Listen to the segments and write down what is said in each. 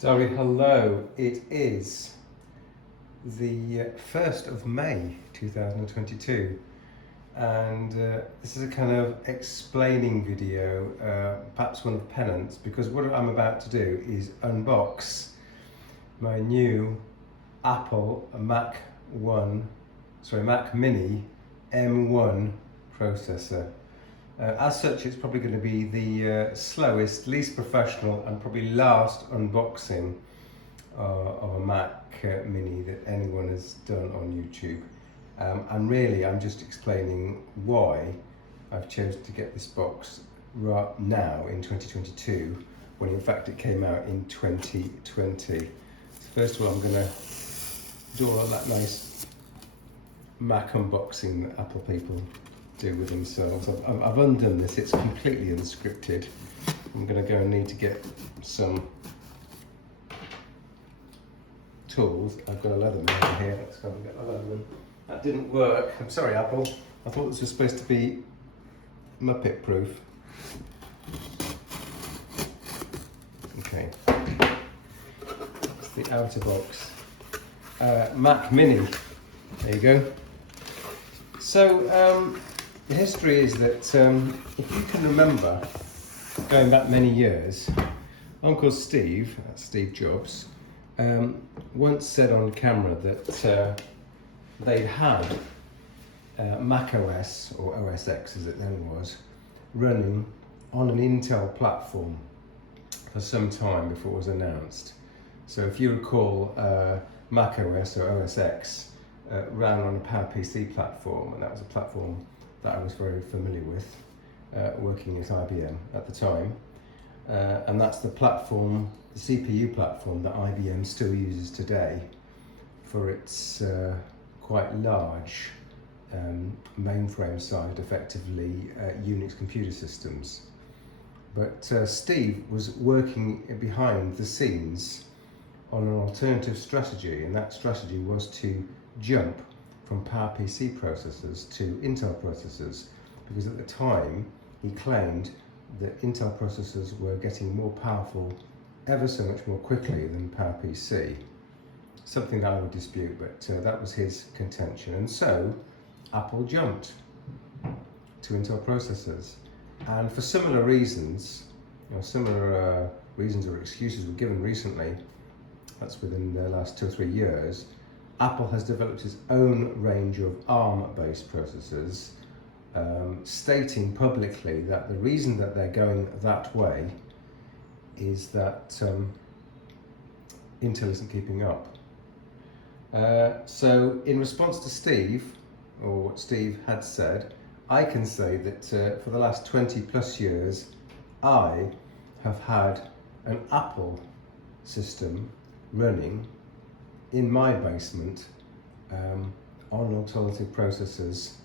Dari, hello. It is the 1st of May 2022, and this is a kind of explaining video, perhaps one of penance, because what I'm about to do is unbox my new Apple Mac Mini M1 processor. As such, it's probably going to be the slowest, least professional, and probably last unboxing of a Mac Mini that anyone has done on YouTube. And really, I'm just explaining why I've chosen to get this box right now in 2022, when in fact it came out in 2020. So first of all, I'm going to do all that nice Mac unboxing that Apple people do with themselves. I've undone this, it's completely unscripted. I'm going to go and need to get some tools. I've got a Leatherman over here, let's go and get a Leatherman. That didn't work, I'm sorry Apple, I thought this was supposed to be Muppet proof. Okay, it's the outer box. Mac Mini, there you go. So, the history is that if you can remember, going back many years, Uncle Steve, that's Steve Jobs, once said on camera that they'd had Mac OS, or OS X as it then was, running on an Intel platform for some time before it was announced. So if you recall, Mac OS or OS X ran on a PowerPC platform, and that was a platform that I was very familiar with, working at IBM at the time. And that's the platform, the CPU platform that IBM still uses today for its quite large mainframe side, effectively Unix computer systems. But Steve was working behind the scenes on an alternative strategy, and that strategy was to jump from PowerPC processors to Intel processors, because at the time he claimed that Intel processors were getting more powerful ever so much more quickly than PowerPC. Something that I would dispute, but that was his contention. And so Apple jumped to Intel processors, and for similar reasons, similar reasons or excuses were given recently, that's within the last 2 or 3 years, Apple has developed its own range of ARM-based processors, stating publicly that the reason that they're going that way is that Intel isn't keeping up. So in response to Steve, or what Steve had said, I can say that for the last 20 plus years, I have had an Apple system running in my basement on alternative processors,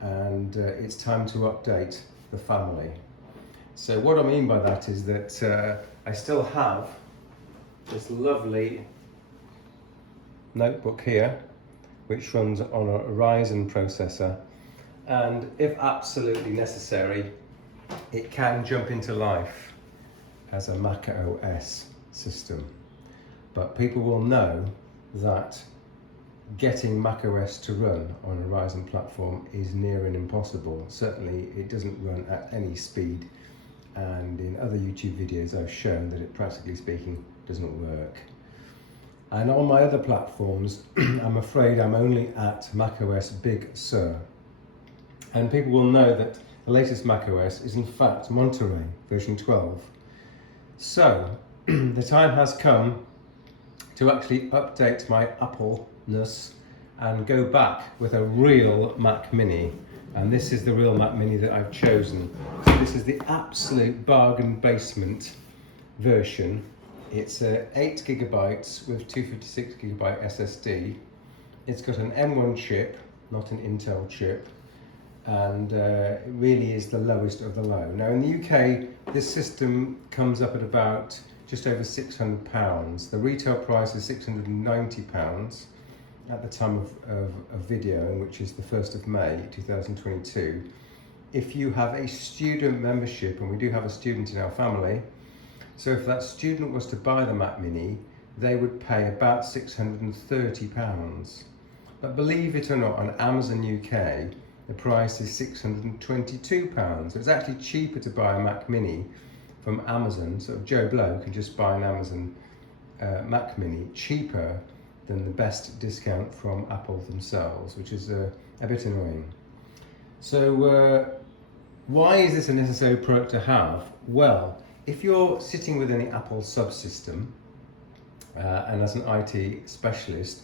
and it's time to update the family. So what I mean by that is that I still have this lovely notebook here which runs on a Ryzen processor, and if absolutely necessary it can jump into life as a Mac OS system. But people will know that getting macOS to run on a Ryzen platform is near and impossible. Certainly it doesn't run at any speed, and in other YouTube videos I've shown that it, practically speaking, doesn't work. And on my other platforms, I'm afraid I'm only at macOS Big Sur. And people will know that the latest macOS is in fact Monterey version 12. So the time has come to actually update my Apple-ness and go back with a real Mac Mini. And this is the real Mac Mini that I've chosen. So this is the absolute bargain basement version. It's 8GB with 256GB SSD. It's got an M1 chip, not an Intel chip, and it really is the lowest of the low. Now in the UK, this system comes up at about just over £600. The retail price is £690 at the time of video, which is the 1st of May 2022. If you have a student membership, and we do have a student in our family, So if that student was to buy the Mac Mini, they would pay about £630. But believe it or not, on Amazon UK, the price is £622. So it's actually cheaper to buy a Mac Mini from Amazon. Sort of Joe Blow can just buy an Amazon Mac Mini cheaper than the best discount from Apple themselves, which is a bit annoying. So why is this a necessary product to have? Well, if you're sitting with any Apple subsystem, and as an IT specialist,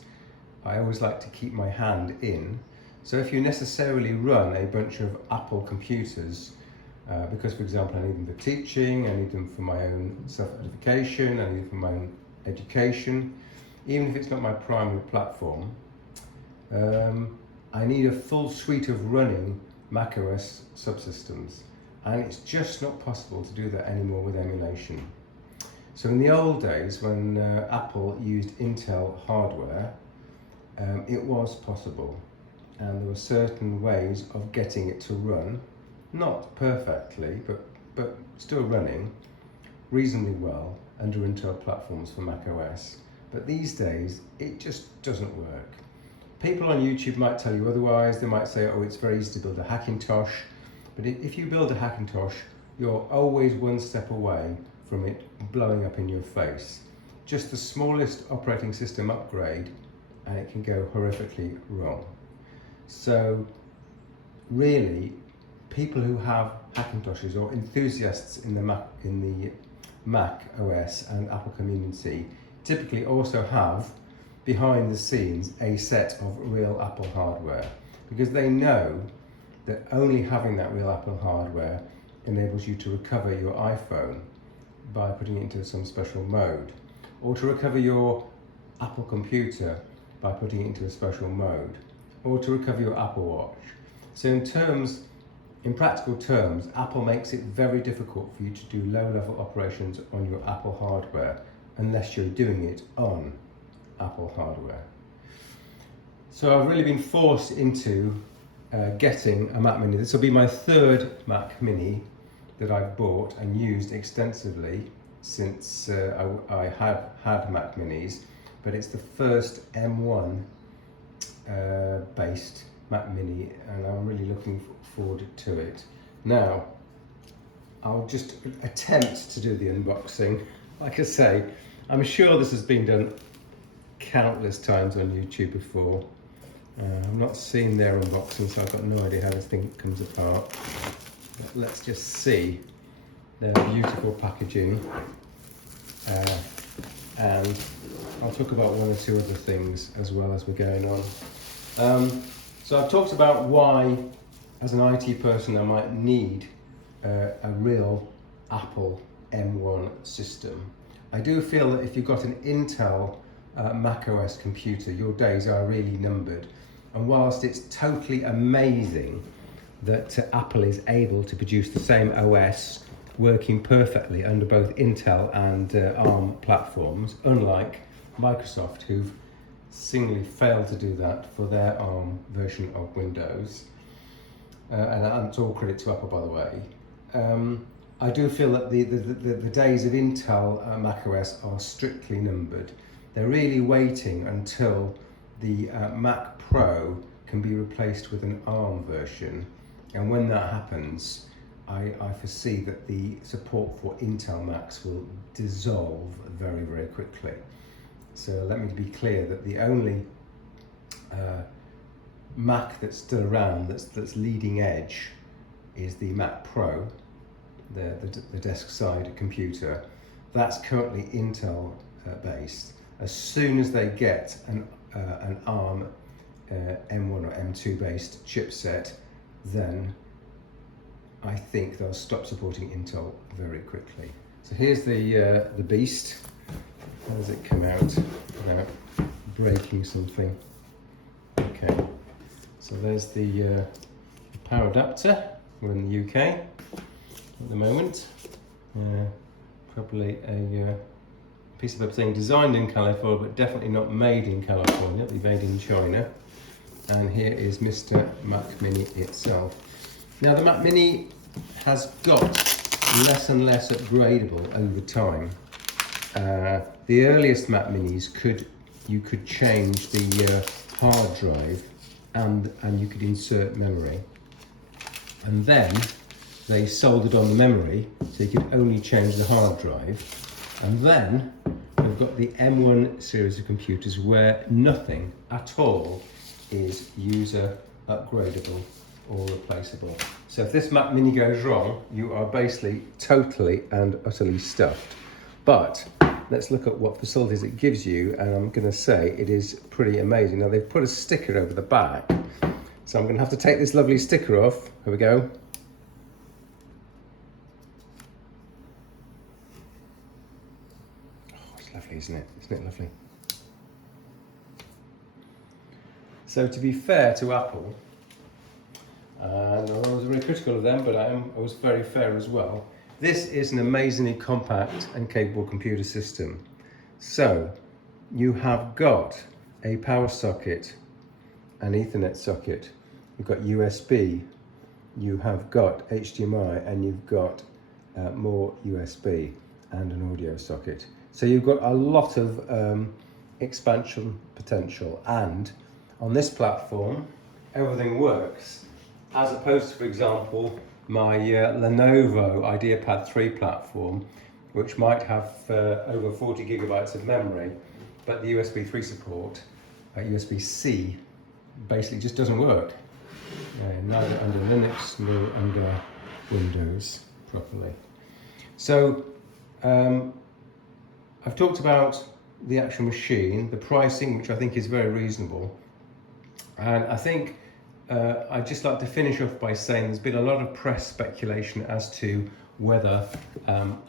I always like to keep my hand in. So if you necessarily run a bunch of Apple computers, because for example I need them for teaching, I need them for my own self-edification, I need them for my own education, even if it's not my primary platform, I need a full suite of running macOS subsystems, and it's just not possible to do that anymore with emulation. So in the old days, when Apple used Intel hardware, it was possible, and there were certain ways of getting it to run, not perfectly, but still running reasonably well under Intel platforms for macOS. But these days, it just doesn't work. People on YouTube might tell you otherwise. They might say, oh, it's very easy to build a Hackintosh. But if you build a Hackintosh, you're always one step away from it blowing up in your face. Just the smallest operating system upgrade and it can go horrifically wrong. So really, people who have Hackintoshes or enthusiasts in the Mac OS and Apple community typically also have behind the scenes a set of real Apple hardware, because they know that only having that real Apple hardware enables you to recover your iPhone by putting it into some special mode, or to recover your Apple computer by putting it into a special mode, or to recover your Apple Watch. So in practical terms, Apple makes it very difficult for you to do low-level operations on your Apple hardware unless you're doing it on Apple hardware. So I've really been forced into getting a Mac Mini. This will be my third Mac Mini that I've bought and used extensively since I have had Mac Minis, but it's the first M1 based Mac Mini, and I'm really looking forward to it. Now, I'll just attempt to do the unboxing. Like I say, I'm sure this has been done countless times on YouTube before. I'm not seeing their unboxing, so I've got no idea how this thing comes apart. But let's just see their beautiful packaging, and I'll talk about one or two other things as well as we're going on. So I've talked about why, as an IT person, I might need a real Apple M1 system. I do feel that if you've got an Intel macOS computer, your days are really numbered. And whilst it's totally amazing that Apple is able to produce the same OS working perfectly under both Intel and ARM platforms, unlike Microsoft, who've singly failed to do that for their ARM version of Windows, and it's all credit to Apple, by the way. I do feel that the days of Intel macOS are strictly numbered. They're really waiting until the Mac Pro can be replaced with an ARM version, and when that happens, I foresee that the support for Intel Macs will dissolve very, very quickly. So let me be clear that the only Mac that's still around that's leading edge is the Mac Pro, the desk side computer. That's currently Intel based. As soon as they get an ARM M1 or M2 based chipset, then I think they'll stop supporting Intel very quickly. So here's the beast. How does it come out without breaking something? Okay, so there's the power adapter. We're in the UK at the moment. Probably a piece of paper saying designed in California, but definitely not made in California. It'll be made in China. And here is Mr. Mac Mini itself. Now the Mac Mini has got less and less upgradable over time. The earliest Mac Minis you could change the hard drive and you could insert memory, and then they soldered on the memory so you could only change the hard drive. And then we've got the M1 series of computers where nothing at all is user upgradable or replaceable. So if this Mac Mini goes wrong, you are basically totally and utterly stuffed. But let's look at what facilities it gives you, and I'm going to say it is pretty amazing. Now they've put a sticker over the back, so I'm going to have to take this lovely sticker off. Here we go. Oh, it's lovely, isn't it? Isn't it lovely? So to be fair to Apple, and I was really critical of them, but I was very fair as well. This is an amazingly compact and capable computer system. So you have got a power socket, an Ethernet socket, you've got USB, you have got HDMI, and you've got more USB and an audio socket. So you've got a lot of expansion potential, and on this platform everything works, as opposed to, for example, my Lenovo IdeaPad 3 platform, which might have over 40 gigabytes of memory, but the USB 3 support, USB-C, basically just doesn't work. Neither under Linux nor under Windows properly. So I've talked about the actual machine, the pricing, which I think is very reasonable, and I think I'd just like to finish off by saying there's been a lot of press speculation as to whether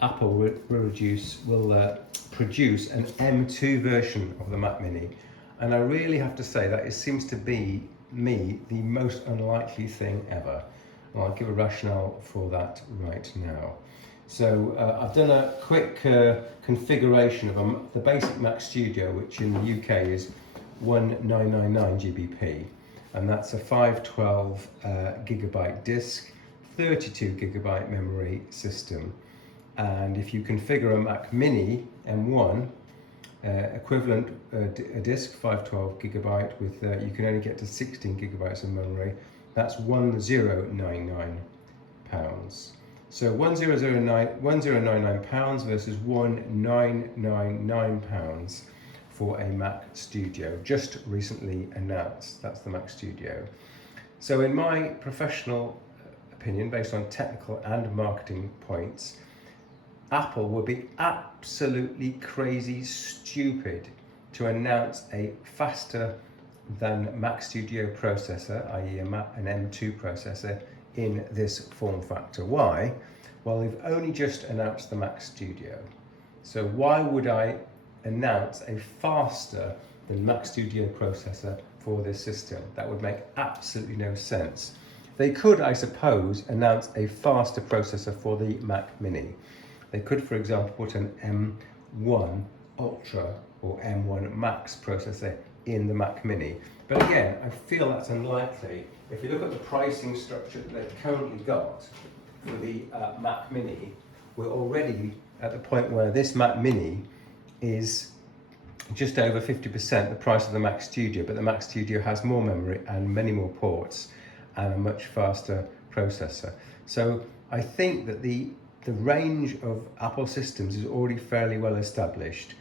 Apple will produce an M2 version of the Mac Mini, and I really have to say that it seems to be the most unlikely thing ever. And I'll give a rationale for that right now. So I've done a quick configuration of the basic Mac Studio, which in the UK is 1999 GBP. And that's a 512 gigabyte disk, 32 gigabyte memory system. And if you configure a Mac Mini M1, equivalent a disk, 512 gigabyte, with you can only get to 16 gigabytes of memory, that's £1099. So £1099 versus £1999 for a Mac Studio, just recently announced. That's the Mac Studio. So in my professional opinion, based on technical and marketing points, Apple would be absolutely crazy stupid to announce a faster than Mac Studio processor, i.e. an M2 processor, in this form factor. Why? Well, they've only just announced the Mac Studio. So why would I announce a faster than Mac Studio processor for this system? That would make absolutely no sense. They could, I suppose, announce a faster processor for the Mac Mini. They could, for example, put an M1 Ultra or M1 Max processor in the Mac Mini. But again, I feel that's unlikely. If you look at the pricing structure that they've currently got for the Mac Mini, we're already at the point where this Mac Mini is just over 50% the price of the Mac Studio, but the Mac Studio has more memory and many more ports and a much faster processor. So I think that the range of Apple systems is already fairly well established.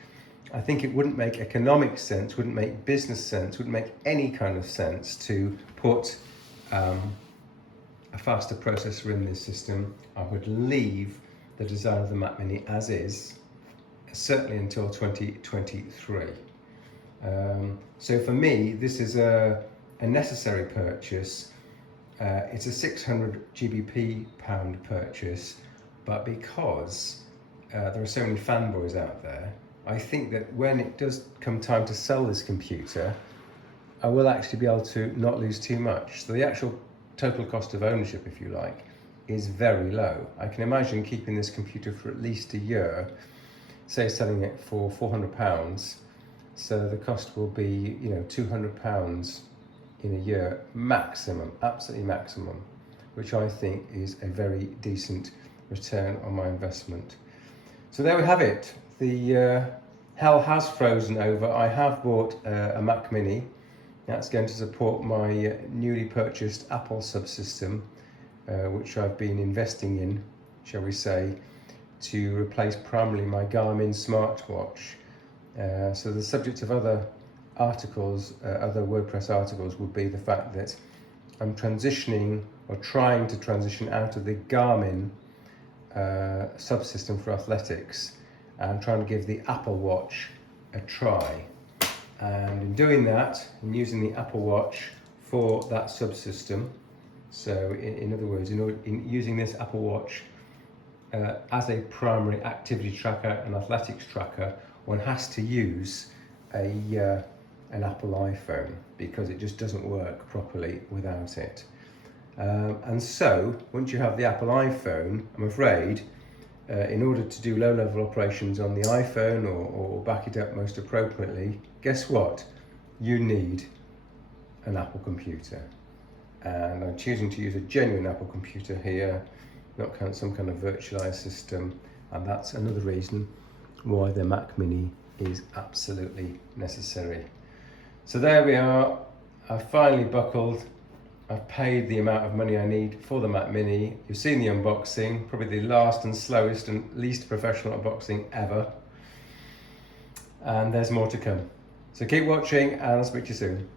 I think it wouldn't make economic sense, wouldn't make business sense, wouldn't make any kind of sense to put a faster processor in this system. I would leave the design of the Mac Mini as is, certainly until 2023. So for me, this is a necessary purchase. It's a 600 GBP pound purchase, but because there are so many fanboys out there, I think that when it does come time to sell this computer, I will actually be able to not lose too much. So the actual total cost of ownership, if you like, is very low. I can imagine keeping this computer for at least a year, say selling it for £400, so the cost will be, £200 in a year maximum, absolutely maximum, which I think is a very decent return on my investment. So there we have it. The hell has frozen over. I have bought a Mac Mini. That's going to support my newly purchased Apple subsystem, which I've been investing in, shall we say, to replace primarily my Garmin smartwatch. So the subject of other articles, other WordPress articles, would be the fact that I'm transitioning or trying to transition out of the Garmin subsystem for athletics and trying to give the Apple Watch a try. And in doing that, and using the Apple Watch for that subsystem, so in other words, in using this Apple Watch as a primary activity tracker and athletics tracker, one has to use an Apple iPhone because it just doesn't work properly without it. And so, once you have the Apple iPhone, I'm afraid, in order to do low-level operations on the iPhone or back it up most appropriately, guess what? You need an Apple computer. And I'm choosing to use a genuine Apple computer here, not some kind of virtualized system, and that's another reason why the Mac Mini is absolutely necessary. So there we are. I've finally buckled. I've paid the amount of money I need for the Mac Mini. You've seen the unboxing, probably the last and slowest and least professional unboxing ever. And there's more to come. So keep watching and I'll speak to you soon.